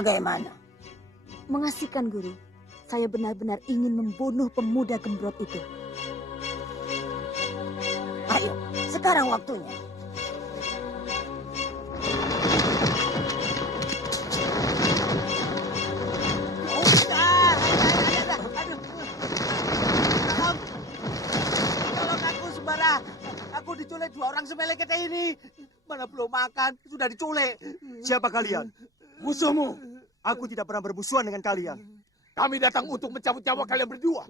Bagaimana? Mengasihkan, Guru. Saya benar-benar ingin membunuh pemuda gembrot itu. Ayo, sekarang waktunya. Tolong aku, Sembara. Aku diculik 2 orang semelekete ini. Mana belum makan, sudah diculik. Siapa kalian? Musuhmu. Aku tidak pernah bermusuhan dengan kalian. Kami datang untuk mencabut nyawa kalian berdua.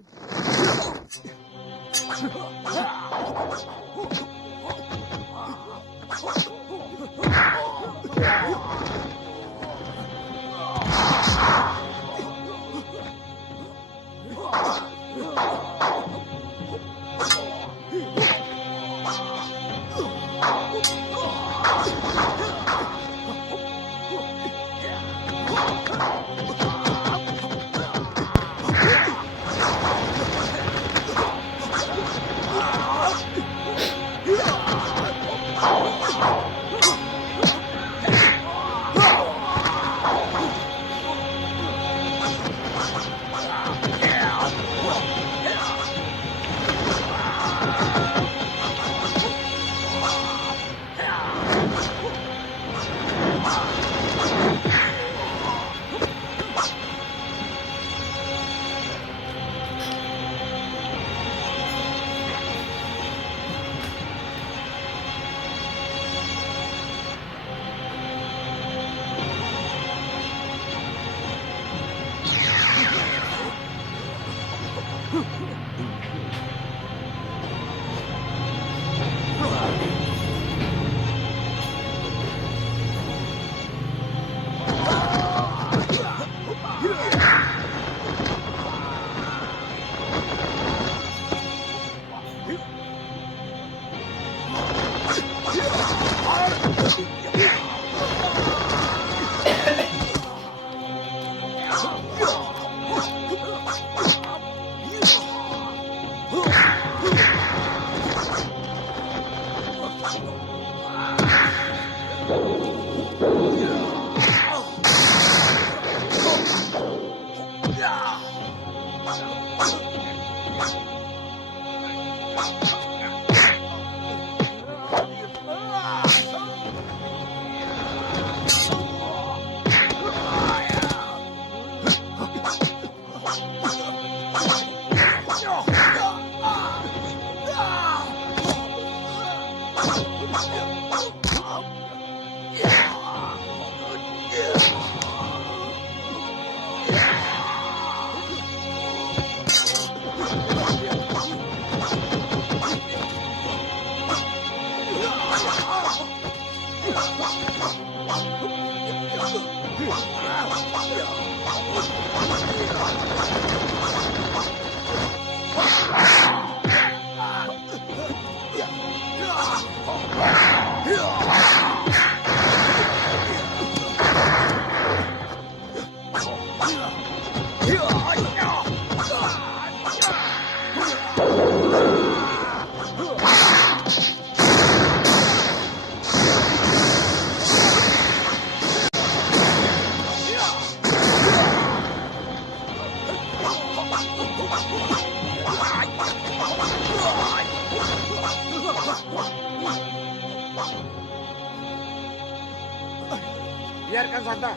Biarkan Santa.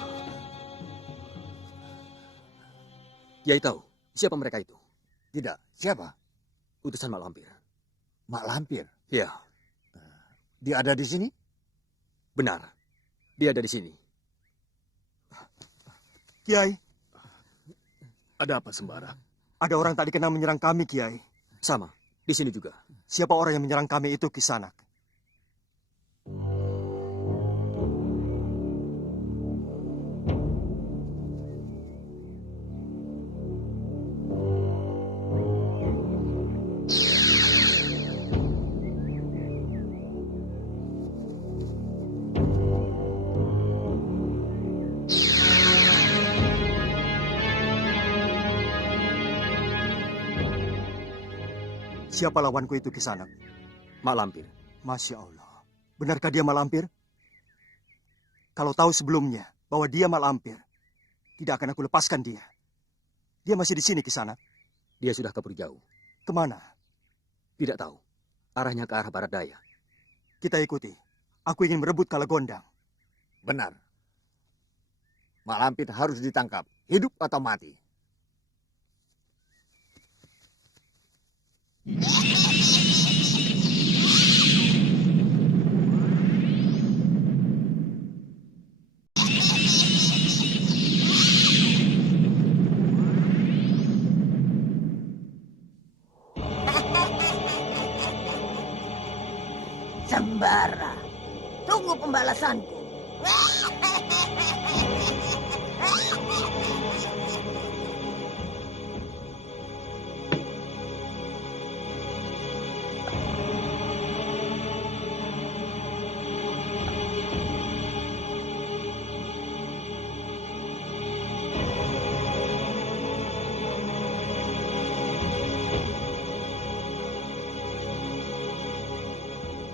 Kiai tahu siapa mereka itu? Tidak, siapa? Utusan Mak Lampir. Mak Lampir. Ya, Dia ada di sini? benar. Dia ada di sini. Kiai, Ada apa Sembara? ada orang tak dikenal menyerang kami, Kiai. Sama, di sini juga. Siapa orang yang menyerang kami itu, Kisanak? Siapa lawanku itu, Kisanak? Mak Lampir. Masya Allah. Benarkah dia malampir? Kalau tahu sebelumnya bahwa dia malampir, tidak akan aku lepaskan dia. Dia masih di sini, Kisanak. Dia sudah kabur jauh. Kemana? Tidak tahu. Arahnya ke arah barat daya. Kita ikuti. Aku ingin merebut Kalagondang. Benar. Mak Lampir harus ditangkap, hidup atau mati. Sembara. Tunggu pembalasanku.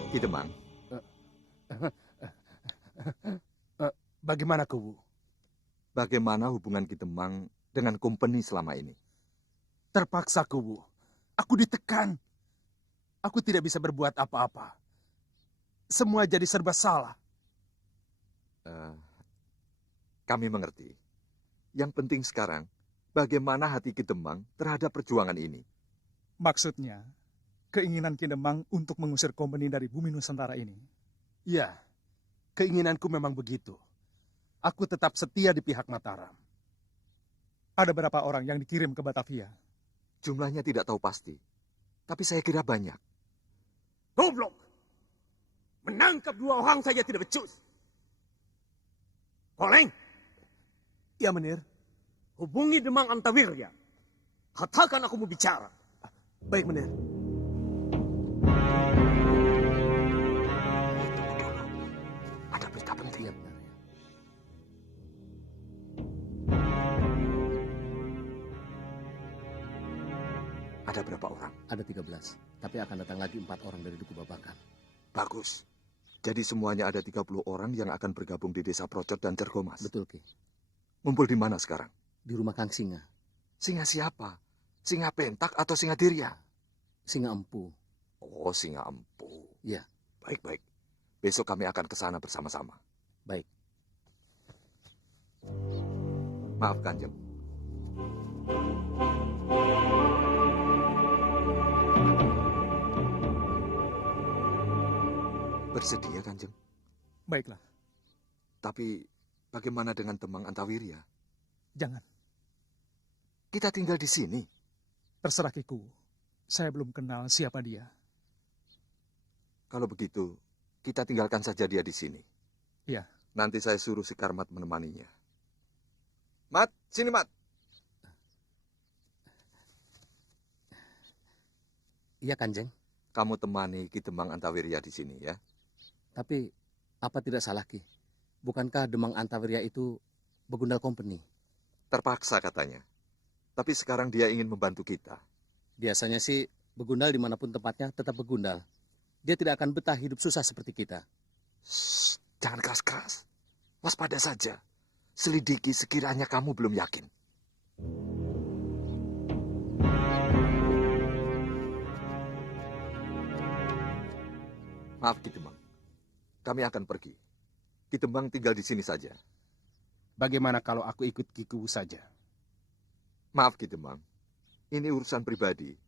Ki Demang, Bagaimana Kubu? bagaimana hubungan Ki Demang dengan company selama ini? Terpaksa Kubu. Aku ditekan. Aku tidak bisa berbuat apa-apa. Semua jadi serba salah. Kami mengerti. Yang penting sekarang, bagaimana hati Ki Demang terhadap perjuangan ini? Maksudnya, keinginan Ki Demang untuk mengusir kompeni dari bumi Nusantara ini. Ya, keinginanku memang begitu. Aku tetap setia di pihak Mataram. Ada berapa orang yang dikirim ke Batavia? Jumlahnya tidak tahu pasti, tapi saya kira banyak. Goblok! Menangkap 2 orang saja tidak becus. Koleng, Ya, Menir. hubungi Demang Antawirya. Katakan aku mau bicara. Baik, Menir. Ada berita penting. Ada berapa orang? Ada 13, tapi akan datang lagi 4 orang dari Duku Babakan. Bagus. Jadi semuanya ada 30 orang yang akan bergabung di Desa Procot dan Cergomas. Betul, Ki. Ngumpul di mana sekarang? Di rumah Kang Singa. Singa siapa? Singa Pentak atau Singa Dirya? Singa Empu. Oh, Singa Empu. Iya. Baik-baik. Besok kami akan ke sana bersama-sama. Baik. Maaf, Kanjeng. Bersedia, Kanjeng. Baiklah, Tapi bagaimana dengan Demang Antawirya? jangan. Kita tinggal di sini. Terserah Kiku. Saya belum kenal siapa dia. Kalau begitu, kita tinggalkan saja dia di sini. Iya. Nanti saya suruh si Karmat menemaninya. Mat, sini Mat. Iya, Kanjeng. Kamu temani Ki Demang Antawirya di sini ya. Tapi apa tidak salah, Ki? Bukankah Demang Antawirya itu begundal company? Terpaksa katanya. Tapi sekarang dia ingin membantu kita. Biasanya sih begundal dimanapun tempatnya tetap begundal. Dia tidak akan betah hidup susah seperti kita. Shh, jangan keras-keras. Waspada saja. Selidiki sekiranya kamu belum yakin. Maaf Ki Demang. Kami akan pergi. Ki Demang tinggal di sini saja. Bagaimana kalau aku ikut Ki Kuwu saja? Maaf Ki Demang, ini urusan pribadi.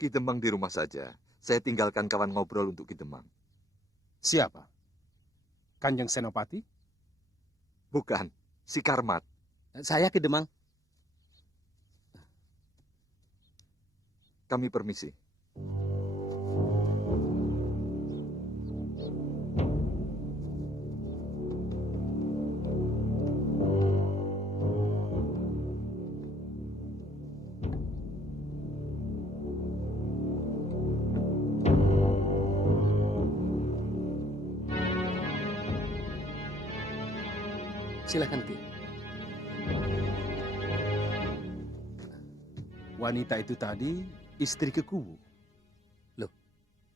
Ki Demang di rumah saja. Saya tinggalkan kawan ngobrol untuk Ki Demang. Siapa? Kanjeng Senopati? Bukan, si Karmat. Saya Ki Demang. Kami permisi. Silakan Ki. Wanita itu tadi istri Ki Kuwu.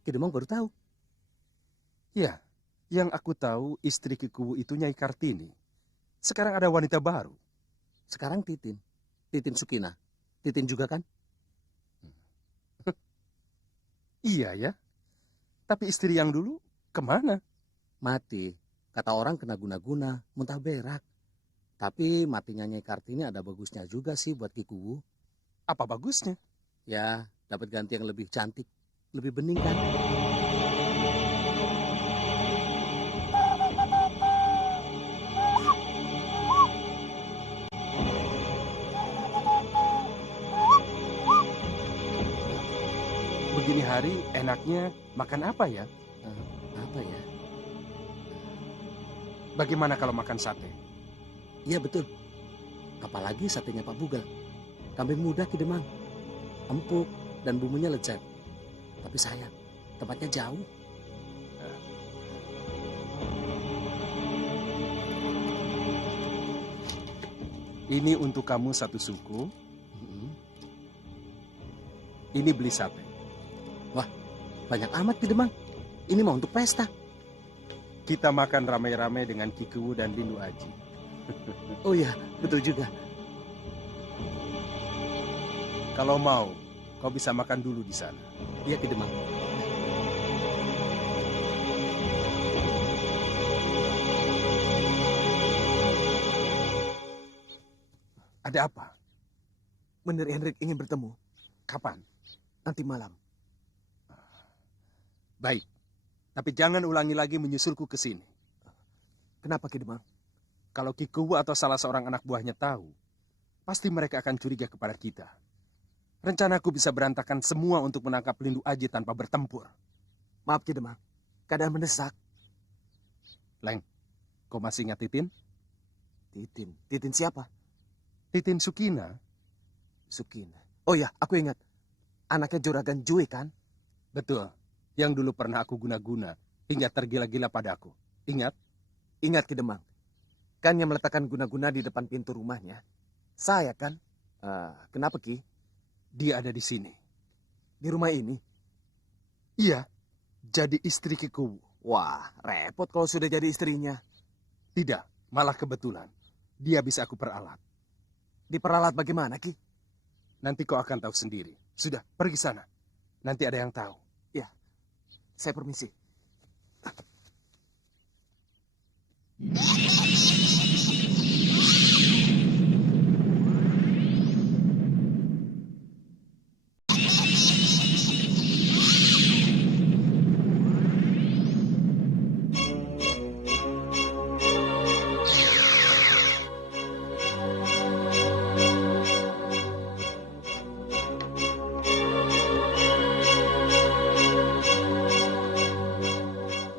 Ki Demang baru tahu. Ya, yang aku tahu istri Ki Kuwu itu Nyai Kartini. Sekarang ada wanita baru. Sekarang Titin. Titin Sukina. Titin juga kan? Iya ya. Tapi istri yang dulu kemana? Mati. Kata orang kena guna-guna, muntah berak. Tapi matinya Nyai Kartini ada bagusnya juga sih buat Ki Kuwu. Apa bagusnya? Ya, dapat ganti yang lebih cantik, lebih bening kan? Begini hari enaknya makan apa ya? Apa ya? Bagaimana kalau makan sate? Iya betul. Apalagi satenya Pak Bugal. Kambing muda Ki Demang. Empuk dan bumbunya lezat. Tapi sayang, tempatnya jauh. Ini untuk kamu satu suku, Mm-mm. ini beli sate. Banyak amat Ki Demang. Ini mau untuk pesta. Kita makan ramai-ramai dengan Ki Kuwu dan Lindu Aji. Oh iya, betul juga. Kalau mau, kau bisa makan dulu di sana. Iya Ki Demang. Ada apa? Bener Henrik ingin bertemu. Kapan? Nanti malam. Baik. Tapi jangan ulangi lagi menyusulku ke sini. Kenapa Ki Demang? Kalau Ki Kuwu atau salah seorang anak buahnya tahu, pasti mereka akan curiga kepada kita. Rencanaku bisa berantakan semua untuk menangkap Lindu Aji tanpa bertempur. Maaf Ki Demang. Keadaan mendesak. Leng, kau masih ingat Titin? Titin. Titin siapa? Titin Sukina. Sukina. Oh ya, aku ingat. Anaknya Juragan Jui kan? Betul. Yang dulu pernah aku guna-guna hingga tergila-gila padaku. Ingat? Ingat Ki Demang. Kan yang meletakkan guna-guna di depan pintu rumahnya. Saya kan? Kenapa Ki? Dia ada di sini. Di rumah ini? Iya, jadi istri Ki Kuwu. Wah, repot kalau sudah jadi istrinya. Tidak, malah kebetulan. Dia bisa aku peralat. Diperalat bagaimana Ki? Nanti kau akan tahu sendiri. Sudah, pergi sana. Nanti ada yang tahu. Saya permisi.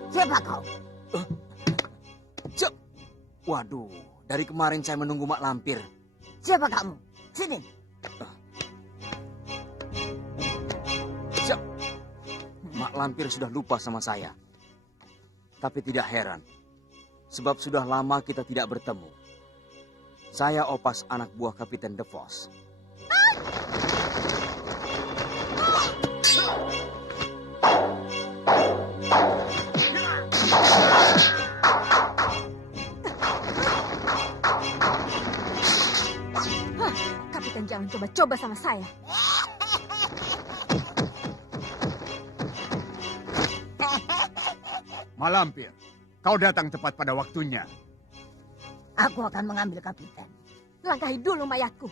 Siapa kau? Waduh, dari kemarin saya menunggu Mak Lampir. Siapa kamu? Sini. Mak Lampir sudah lupa sama saya. Tapi tidak heran. Sebab sudah lama kita tidak bertemu. Saya Opas, anak buah Kapiten De Vos. Kapiten jangan coba-coba sama saya. Malampir, kau datang tepat pada waktunya. Aku akan mengambil kapiten. Langkahi dulu mayatku.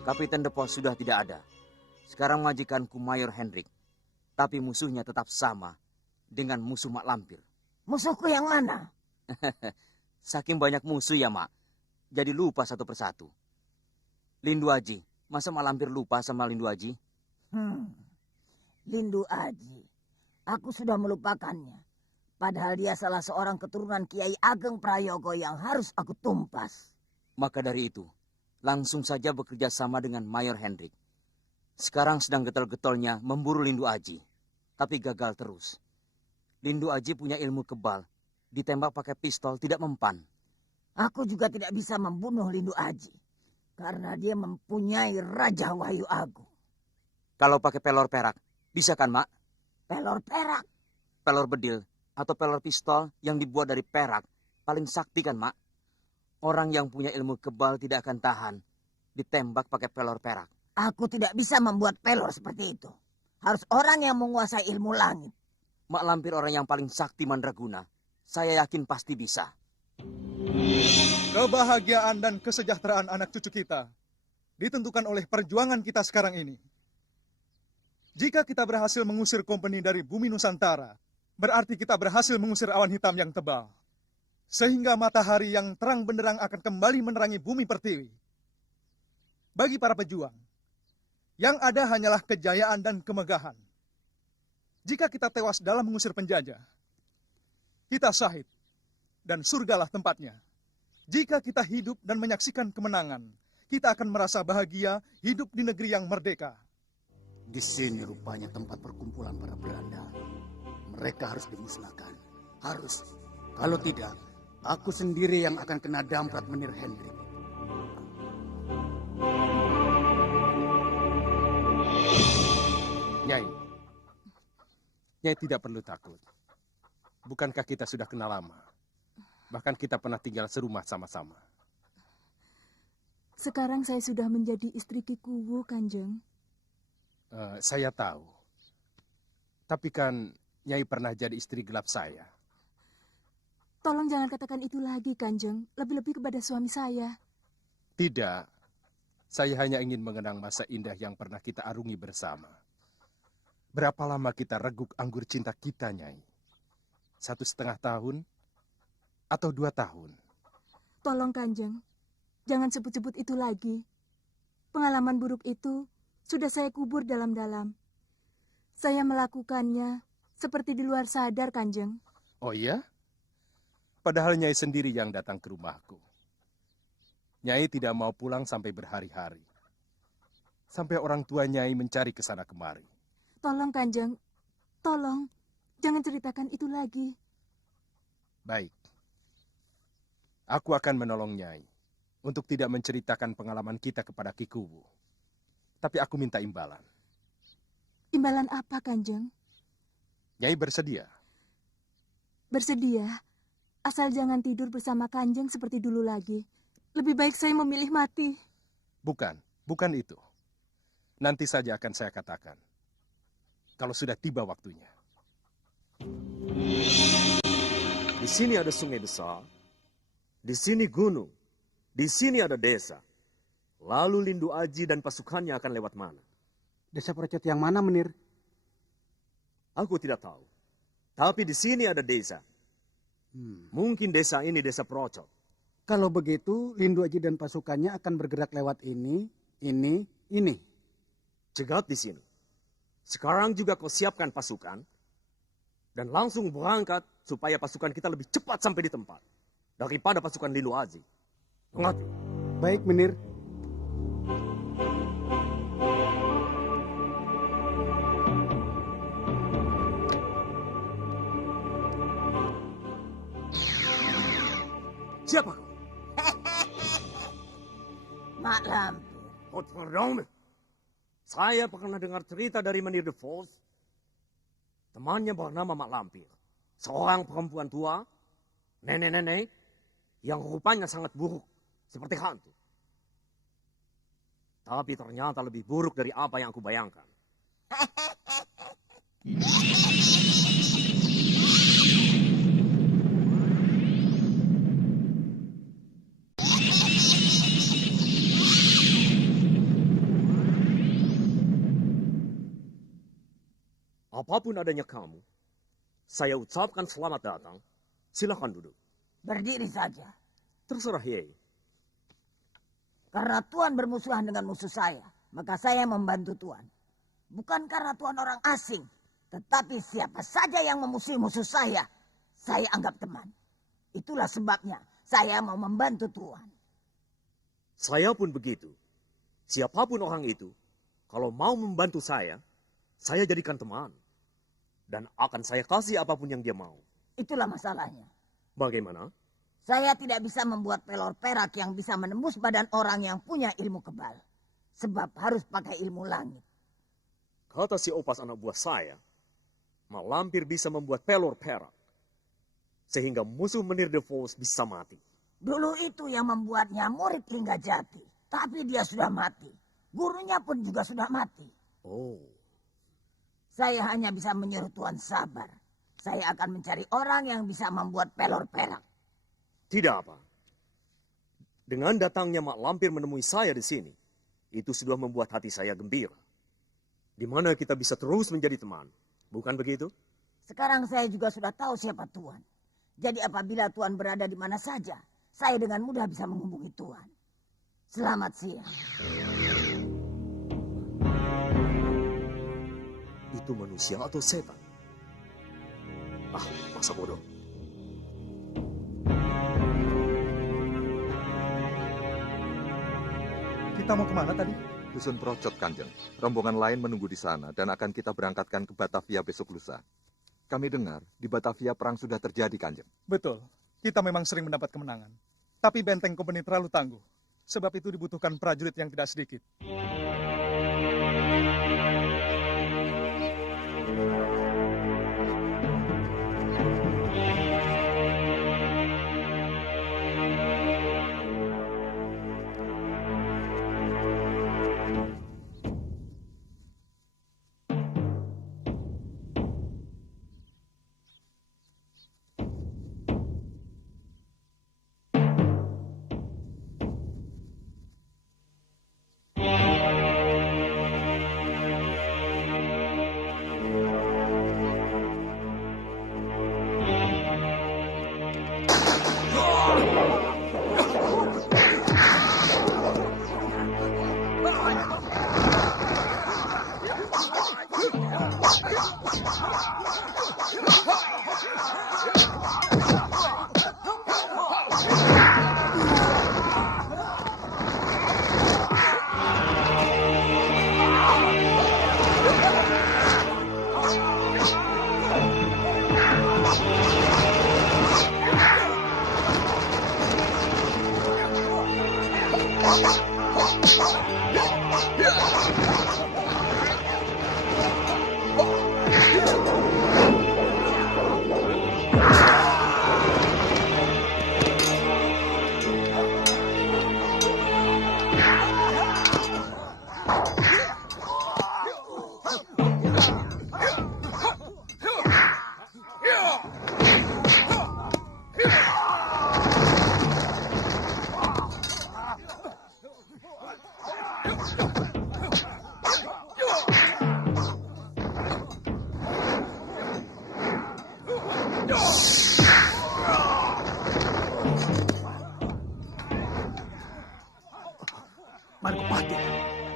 Kapiten De Vos sudah tidak ada. Sekarang majikanku Mayor Hendrik. Tapi musuhnya tetap sama dengan musuh Mak Lampir. Musuhku yang mana? Saking banyak musuh ya, Mak. Jadi lupa satu persatu. Lindu Aji. Masa Mak Lampir lupa sama Lindu Aji? Lindu Aji. Aku sudah melupakannya. Padahal dia salah seorang keturunan Kiai Ageng Prayogo yang harus aku tumpas. Maka dari itu, langsung saja bekerja sama dengan Mayor Hendrik. Sekarang sedang getol-getolnya memburu Lindu Aji. Tapi gagal terus. Lindu Aji punya ilmu kebal. Ditembak pakai pistol tidak mempan. Aku juga tidak bisa membunuh Lindu Aji. Karena dia mempunyai Raja Wahyu Agung. Kalau pakai pelor perak, bisa kan, Mak? Pelor perak. Pelor bedil atau pelor pistol yang dibuat dari perak paling sakti kan, Mak? Orang yang punya ilmu kebal tidak akan tahan ditembak pakai pelor perak. Aku tidak bisa membuat pelor seperti itu. Harus orang yang menguasai ilmu langit. Mak Lampir orang yang paling sakti mandraguna. Saya yakin pasti bisa. Kebahagiaan dan kesejahteraan anak cucu kita ditentukan oleh perjuangan kita sekarang ini. Jika kita berhasil mengusir kompeni dari bumi Nusantara, berarti kita berhasil mengusir awan hitam yang tebal. Sehingga matahari yang terang benderang akan kembali menerangi bumi pertiwi. Bagi para pejuang, yang ada hanyalah kejayaan dan kemegahan. Jika kita tewas dalam mengusir penjajah, kita syahid dan surgalah tempatnya. Jika kita hidup dan menyaksikan kemenangan, kita akan merasa bahagia hidup di negeri yang merdeka. Di sini rupanya tempat perkumpulan para Belanda. Mereka harus dimusnahkan. Harus. Kalau tidak, aku sendiri yang akan kena damprat Menir Hendrik. Nyai. Nyai tidak perlu takut. Bukankah kita sudah kenal lama? Bahkan kita pernah tinggal serumah sama-sama. Sekarang saya sudah menjadi istri Ki Kuwu, Kanjeng. Saya tahu. Tapi kan Nyai pernah jadi istri gelap saya. Tolong jangan katakan itu lagi, Kanjeng. Lebih-lebih kepada suami saya. Tidak. Saya hanya ingin mengenang masa indah yang pernah kita arungi bersama. Berapa lama kita reguk anggur cinta kita, Nyai? 1,5 tahun? Atau 2 tahun? Tolong, Kanjeng. Jangan sebut-sebut itu lagi. Pengalaman buruk itu sudah saya kubur dalam-dalam. Saya melakukannya seperti di luar sadar, Kanjeng. Oh iya? Padahal Nyai sendiri yang datang ke rumahku. Nyai tidak mau pulang sampai berhari-hari. Sampai orang tua Nyai mencari ke sana kemari. Tolong, Kanjeng. Tolong. Jangan ceritakan itu lagi. Baik. Aku akan menolong Nyai untuk tidak menceritakan pengalaman kita kepada Ki Kuwu. Tapi aku minta imbalan. Imbalan apa, Kanjeng? Nyai bersedia? Bersedia. Asal jangan tidur bersama Kanjeng seperti dulu lagi. Lebih baik saya memilih mati. Bukan itu. Nanti saja akan saya katakan. Kalau sudah tiba waktunya. Di sini ada sungai besar. Di sini gunung. Di sini ada desa. Lalu Lindu Aji dan pasukannya akan lewat mana? Desa Procet yang mana, Menir? Aku tidak tahu. Tapi di sini ada desa. Mungkin desa ini desa Procot. Kalau begitu, Lindu Aji dan pasukannya akan bergerak lewat ini. Cegat di sini. Sekarang juga kau siapkan pasukan. Dan langsung berangkat supaya pasukan kita lebih cepat sampai di tempat. Daripada pasukan Lindu Aji. Mengerti? Baik, Menir. Siapa kau? Mak Lampir. Oh, pardon. Saya pernah dengar cerita dari Menir De Vos. Temannya bernama Mak Lampir. Seorang perempuan tua, nenek-nenek, yang rupanya sangat buruk, seperti hantu. Tapi ternyata lebih buruk dari apa yang aku bayangkan. Apapun adanya kamu, saya ucapkan selamat datang. Silakan duduk. Berdiri saja. Terserah, Yei. Karena Tuan bermusuhan dengan musuh saya, maka saya membantu Tuan. Bukan karena Tuan orang asing, tetapi siapa saja yang memusuhi musuh saya anggap teman. Itulah sebabnya saya mau membantu Tuan. Saya pun begitu. Siapapun orang itu, kalau mau membantu saya jadikan teman. Dan akan saya kasih apapun yang dia mau. Itulah masalahnya. Bagaimana? Saya tidak bisa membuat pelor perak yang bisa menembus badan orang yang punya ilmu kebal. Sebab harus pakai ilmu langit. Kata si Opas anak buah saya, mak lampir bisa membuat pelor perak. Sehingga musuh Menir the Falls bisa mati. Dulu itu yang membuatnya murid Linggajati. Tapi dia sudah mati. Gurunya pun juga sudah mati. Oh. Saya hanya bisa menyuruh Tuan sabar. Saya akan mencari orang yang bisa membuat pelor perak. Tidak apa. Dengan datangnya mak lampir menemui saya di sini, itu sudah membuat hati saya gembira. Di mana kita bisa terus menjadi teman. Bukan begitu? Sekarang saya juga sudah tahu siapa Tuan. Jadi apabila Tuan berada di mana saja, saya dengan mudah bisa menghubungi Tuan. Selamat siang. Itu manusia atau setan? Ah, masa bodoh. Kita mau kemana tadi? Dusun Procot, Kanjeng. Rombongan lain menunggu di sana dan akan kita berangkatkan ke Batavia besok lusa. Kami dengar di Batavia perang sudah terjadi, Kanjeng. Betul. Kita memang sering mendapat kemenangan. Tapi benteng kompeni terlalu tangguh. Sebab itu dibutuhkan prajurit yang tidak sedikit. Margopati,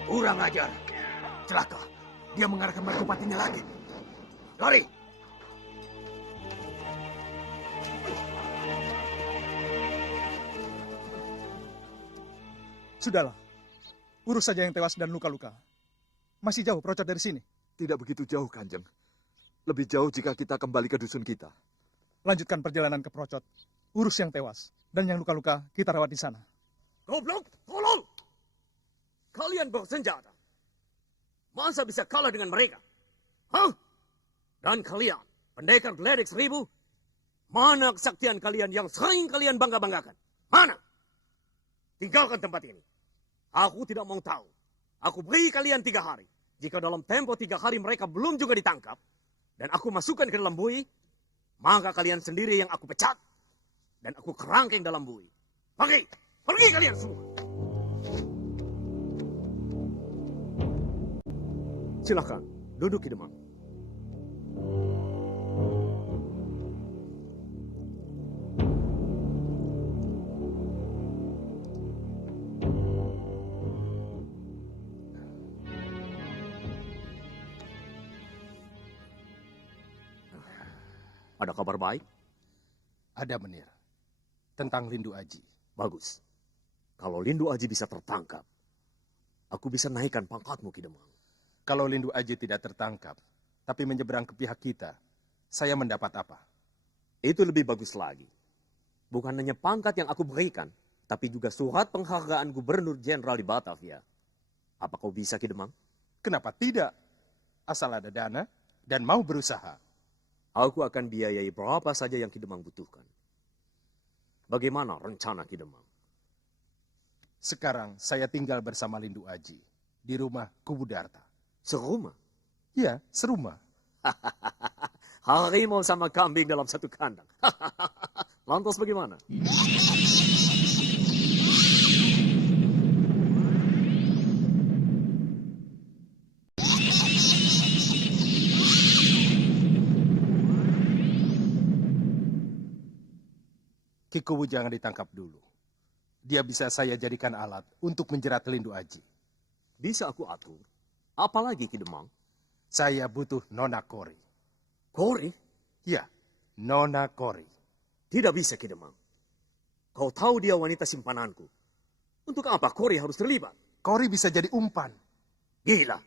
kurang ajar. Celaka, dia mengarahkan Margopatinya lagi. Lari! Sudahlah. Urus saja yang tewas dan luka-luka. Masih jauh Procot dari sini. Tidak begitu jauh, Kanjeng. Lebih jauh jika kita kembali ke dusun kita. Lanjutkan perjalanan ke Procot. Urus yang tewas. Dan yang luka-luka kita rawat di sana. Goblok, tolong! Kalian bersenjata. Masa bisa kalah dengan mereka? Hah? Dan kalian, pendekar Beledek 1000, mana kesaktian kalian yang sering kalian bangga-banggakan? Mana? Tinggalkan tempat ini. Aku tidak mau tahu. Aku beri kalian 3 hari. Jika dalam tempo 3 hari mereka belum juga ditangkap, dan aku masukkan ke dalam bui, maka kalian sendiri yang aku pecat. Dan aku kerangkeng dalam bui. Pergi! Pergi kalian semua! Silakan, duduk di demam. Ada kabar baik? Ada, Menir. Tentang Lindu Aji. Bagus. Kalau Lindu Aji bisa tertangkap, aku bisa naikkan pangkatmu, Ki Demang. Kalau Lindu Aji tidak tertangkap, tapi menyeberang ke pihak kita, saya mendapat apa? Itu lebih bagus lagi. Bukan hanya pangkat yang aku berikan, tapi juga surat penghargaan Gubernur Jenderal di Batavia. Apa kau bisa, Ki Demang? Kenapa tidak? Asal ada dana dan mau berusaha. Aku akan biayai berapa saja yang Ki Demang butuhkan. Bagaimana rencana Ki Demang? Sekarang saya tinggal bersama Lindu Aji di rumah Kubu Darta. Serumah? Ya, serumah. Harimau sama kambing dalam satu kandang. Lantas bagaimana? Ki Kubu jangan ditangkap dulu. Dia bisa saya jadikan alat untuk menjerat Lindu Aji. Bisa aku atur. Apalagi Ki Demang? Saya butuh Nona Kori. Kori? Ya, Nona Kori. Tidak bisa Ki Demang. Kau tahu dia wanita simpananku. Untuk apa Kori harus terlibat? Kori bisa jadi umpan. Gila.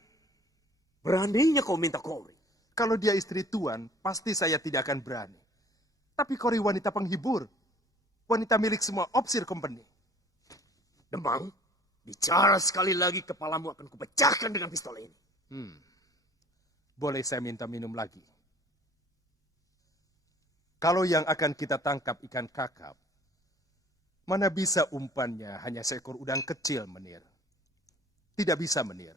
Beraninya kau minta Kori. Kalau dia istri tuan, pasti saya tidak akan berani. Tapi Kori wanita penghibur. Wanita milik semua Opsir Company. Demang, bicara sekali lagi kepalamu akan kupecahkan dengan pistol ini. Boleh saya minta minum lagi? Kalau yang akan kita tangkap ikan kakap, mana bisa umpannya hanya seekor udang kecil, Menir. Tidak bisa, Menir.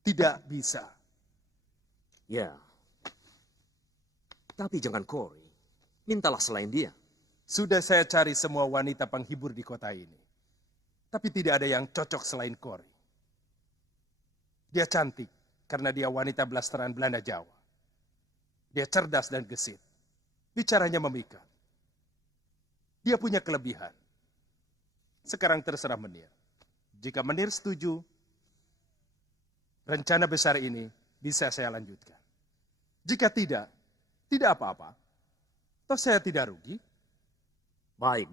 Tidak bisa. Ya. Tapi jangan Kori. Mintalah selain dia. Sudah saya cari semua wanita penghibur di kota ini. Tapi tidak ada yang cocok selain Kori. Dia cantik karena dia wanita blasteran Belanda Jawa. Dia cerdas dan gesit. Bicaranya memikat. Dia punya kelebihan. Sekarang terserah Menir. Jika Menir setuju, rencana besar ini bisa saya lanjutkan. Jika tidak, tidak apa-apa. Toh saya tidak rugi. Baik.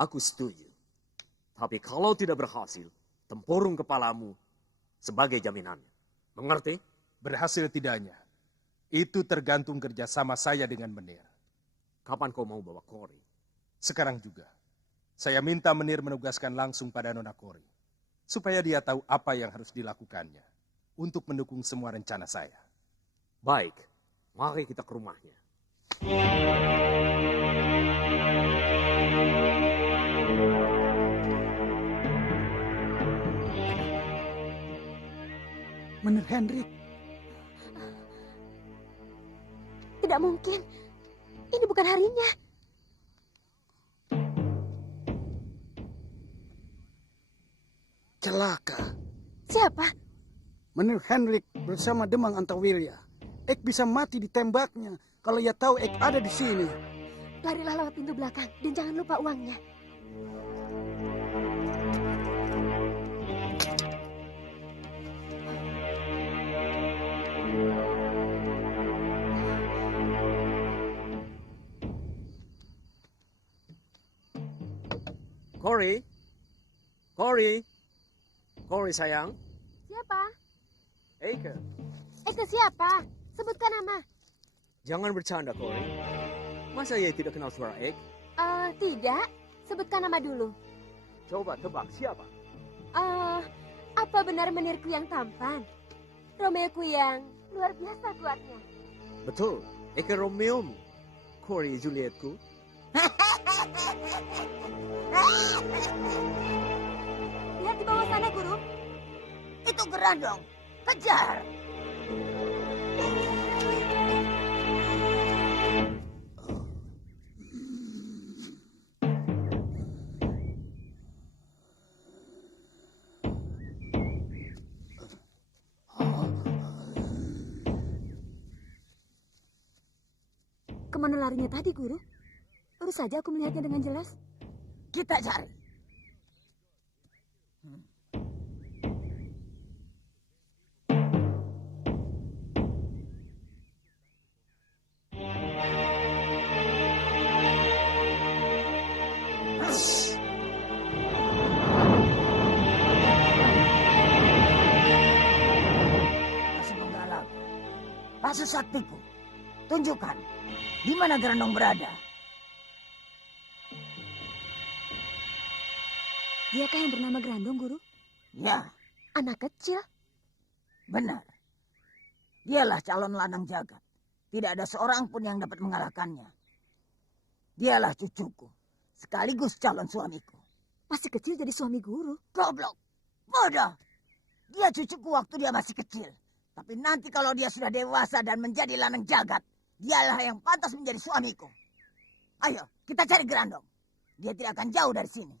Aku setuju. Tapi kalau tidak berhasil, tempurung kepalamu sebagai jaminannya. Mengerti? Berhasil tidaknya. Itu tergantung kerjasama saya dengan Menir. Kapan kau mau bawa Kori? Sekarang juga. Saya minta Menir menugaskan langsung pada Nona Kori. Supaya dia tahu apa yang harus dilakukannya. Untuk mendukung semua rencana saya. Baik. Mari kita ke rumahnya. Menir Hendrik. Tidak mungkin. Ini bukan harinya. Celaka. Siapa? Menir Hendrik bersama Demang Antawilya. Ek bisa mati ditembaknya kalau ia tahu Ek ada di sini. Larilah lewat pintu belakang dan jangan lupa uangnya. Kori sayang. Siapa? Eike. Eke siapa? Sebutkan nama. Jangan bercanda, Kori. Masa ia tidak kenal suara Ek? Tidak. Sebutkan nama dulu. Coba tebak siapa? Apa benar menirku yang tampan? Romeoku yang luar biasa kuatnya. Betul. Eke Romeomu. Kori Julietku. Lihat di bawah sana, Guru. Itu Gerandong. Kejar. Kemana larinya tadi, Guru? Baru saja aku melihatnya dengan jelas. Kita cari. Masih menggalau. Pasu saktiku. Tunjukkan. Di mana Gerandong berada? Diakah yang bernama Gerandong, Guru? Ya, Anak kecil? benar. Dialah calon lanang jagat. Tidak ada seorang pun yang dapat mengalahkannya. Dialah cucuku, sekaligus calon suamiku. Masih kecil jadi suami Guru. Goblok, bodoh. Dia cucuku waktu dia masih kecil. Tapi nanti kalau dia sudah dewasa dan menjadi lanang jagat, dialah yang pantas menjadi suamiku. Ayo, kita cari Gerandong. Dia tidak akan jauh dari sini.